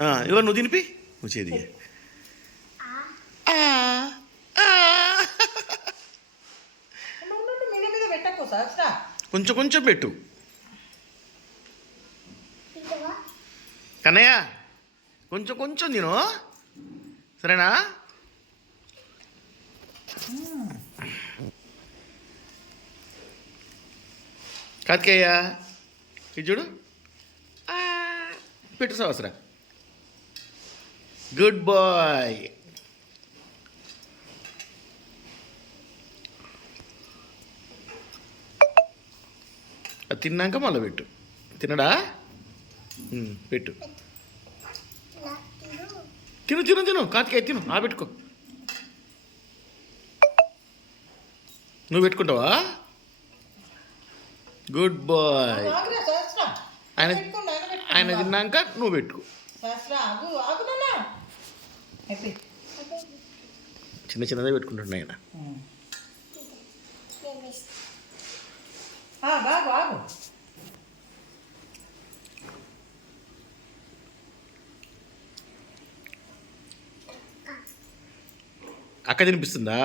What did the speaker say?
ఇవ్వ నువ్వు తినిపి నువ్వు చేది కొంచెం కొంచెం పెట్టు కన్నయ్య కొంచెం కొంచెం తిను సరేనా కార్తికేయ ఇది చూడు పెట్టు సంవత్సరం గుడ్ బాయ్ అది తిన్నాక మళ్ళీ పెట్టు తినడా పెట్టు తిను తిను తిను కార్తికేయ తిను పెట్టుకో నువ్వు పెట్టుకుంటావా గుడ్ బాయ్ ఆయన తిన్నాక నువ్వు పెట్టుకో చిన్న చిన్నదే పెట్టుకుంటున్నా ఆయన అక్క తినిపిస్తుందా